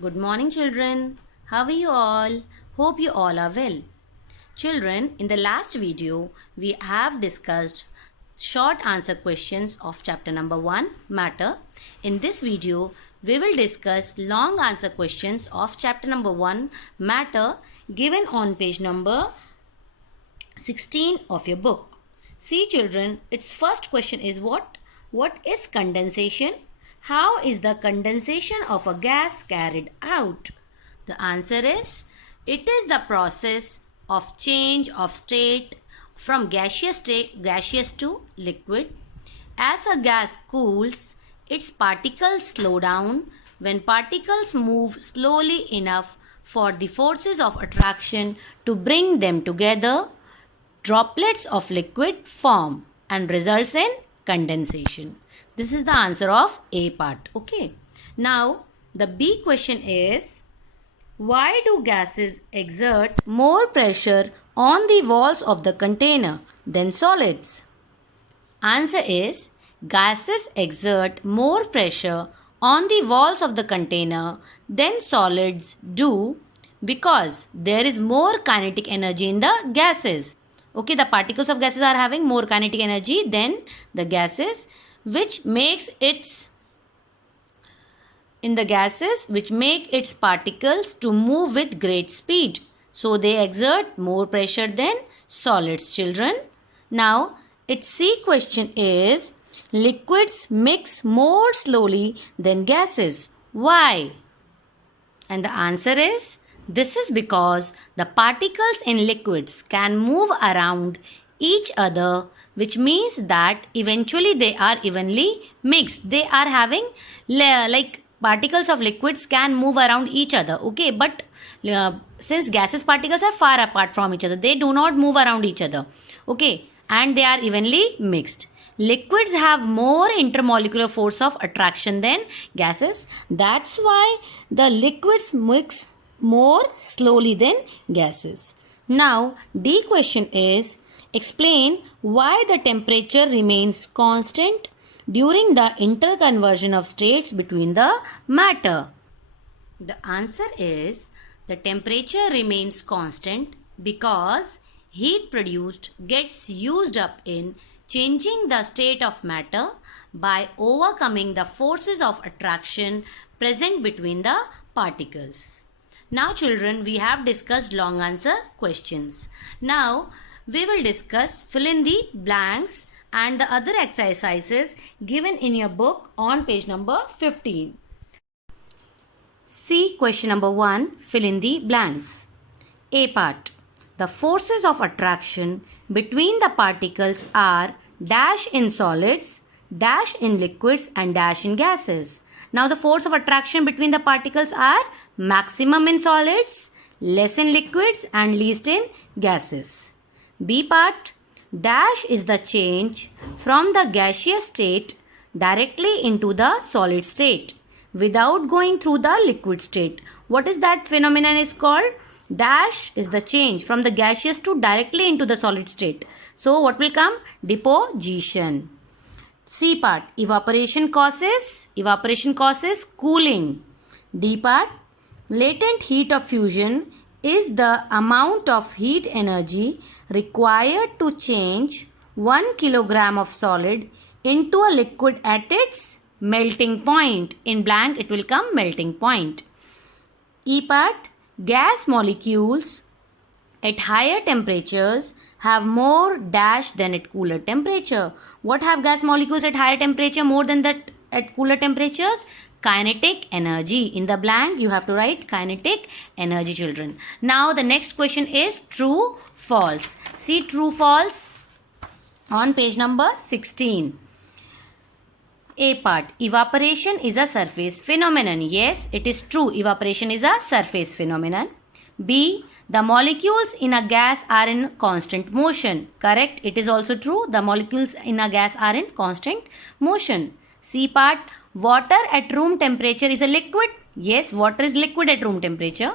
Good morning, children. How are you all? Hope you all are well. Children, in the last video, we have discussed short answer questions of chapter number 1, Matter. In this video, we will discuss long answer questions of chapter number 1, Matter, given on page number 16 of your book. See, children, its first question is what? What is condensation? How is the condensation of a gas carried out? The answer is it is the process of change of state from gaseous to liquid. As a gas cools, its particles slow down. When particles move slowly enough for the forces of attraction to bring them together, droplets of liquid form and results in condensation. This is the answer of A part. Okay. Now, the B question is, why do gases exert more pressure on the walls of the container than solids? Answer is, gases exert more pressure on the walls of the container than solids do because there is more kinetic energy in the gases. Okay, the particles of gases are having more kinetic energy than the gases, which makes its particles to move with great speed. So they exert more pressure than solids, children. Now, its C question is, liquids mix more slowly than gases. Why? And the answer is, this is because the particles in liquids can move around each other, which means that eventually they are evenly mixed. They are having like particles of liquids can move around each other. Okay, but since gases particles are far apart from each other, they do not move around each other. Okay, and they are evenly mixed. Liquids have more intermolecular force of attraction than gases. That's why the liquids mix more slowly than gases. Now, D question is, explain why the temperature remains constant during the interconversion of states between the matter. The answer is, the temperature remains constant because heat produced gets used up in changing the state of matter by overcoming the forces of attraction present between the particles. Now, children, we have discussed long answer questions. Now, we will discuss fill in the blanks and the other exercises given in your book on page number 15. See question number 1, fill in the blanks. A part. The forces of attraction between the particles are dash in solids, dash in liquids and dash in gases. Now the force of attraction between the particles are maximum in solids, less in liquids and least in gases. B part. Dash is the change from the gaseous state directly into the solid state without going through the liquid state. What is that phenomenon is called? Dash is the change from the gaseous to directly into the solid state. So what will come? Deposition. C part. Evaporation causes cooling. D part. Latent heat of fusion is the amount of heat energy required to change 1 kilogram of solid into a liquid at its melting point. In blank it will come melting point. E part. Gas molecules at higher temperatures have more dash than at cooler temperature. What have gas molecules at higher temperature more than that at cooler temperatures? Kinetic energy. In the blank you have to write kinetic energy, children. Now the next question is true, false. See true, false on page number 16. A part. Evaporation is a surface phenomenon. Yes, it is true. Evaporation is a surface phenomenon. B. The molecules in a gas are in constant motion. Correct. It is also true. The molecules in a gas are in constant motion. C part. Water at room temperature is a liquid. Yes, water is liquid at room temperature.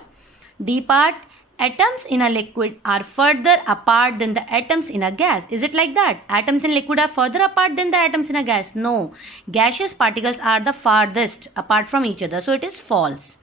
D part. Atoms in a liquid are further apart than the atoms in a gas. Is it like that? Atoms in liquid are further apart than the atoms in a gas? No. Gaseous particles are the farthest apart from each other. So it is false.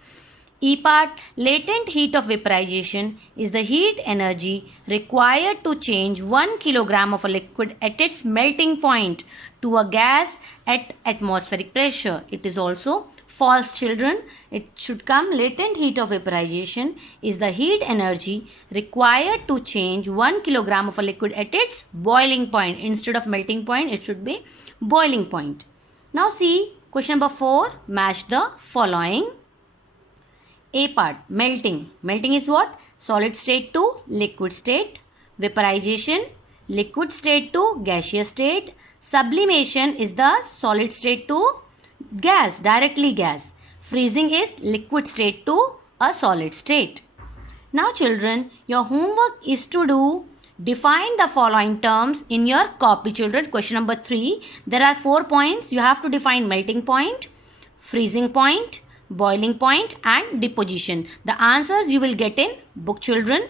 E part, latent heat of vaporization is the heat energy required to change 1 kilogram of a liquid at its melting point to a gas at atmospheric pressure. It is also false, children. It should come latent heat of vaporization is the heat energy required to change 1 kilogram of a liquid at its boiling point. Instead of melting point, it should be boiling point. Now see question number 4. Match the following. A part, melting. Melting is what? Solid state to liquid state. Vaporization, liquid state to gaseous state. Sublimation is the solid state to gas, directly gas. Freezing is liquid state to a solid state. Now children, your homework is to do define the following terms in your copy, children. Question number 3. There are 4 points. You have to define melting point, freezing point, boiling point and deposition. The answers you will get in book, children,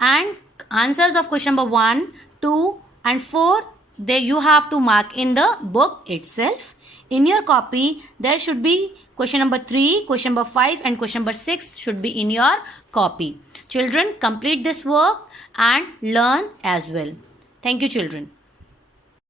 and answers of question number 1, 2 and 4 there you have to mark in the book itself. In your copy there should be question number 3, question number 5 and question number 6 should be in your copy. Children, complete this work and learn as well. Thank you, children.